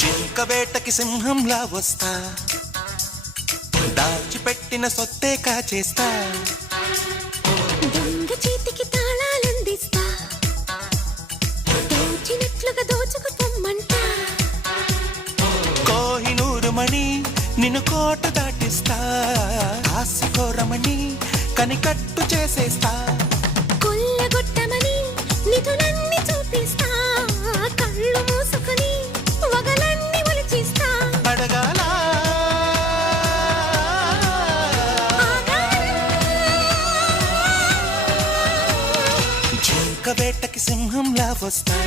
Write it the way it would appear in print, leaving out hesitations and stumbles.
జింక వేటకి సింహంలా వస్తా, దాచిపెట్టిన సొత్తే కాచేస్తా, దొంగ చేతికి తాళాలందిస్తా, దోచినట్లుగా దోచుకుపోమ్మంట. కోహినూరు మణి నిన్ను కోట దాటిస్తా, ఆశకోరమణి కనికట్టు చేసేస్తా, కొల్లగొట్టమని నిధులన్నీ చూపిస్తా, కళ్ళు మూసుకొని వగలన్నీ ఒలిచిస్తా. అడగాల జింక వేటకి సింహంలా వస్తా.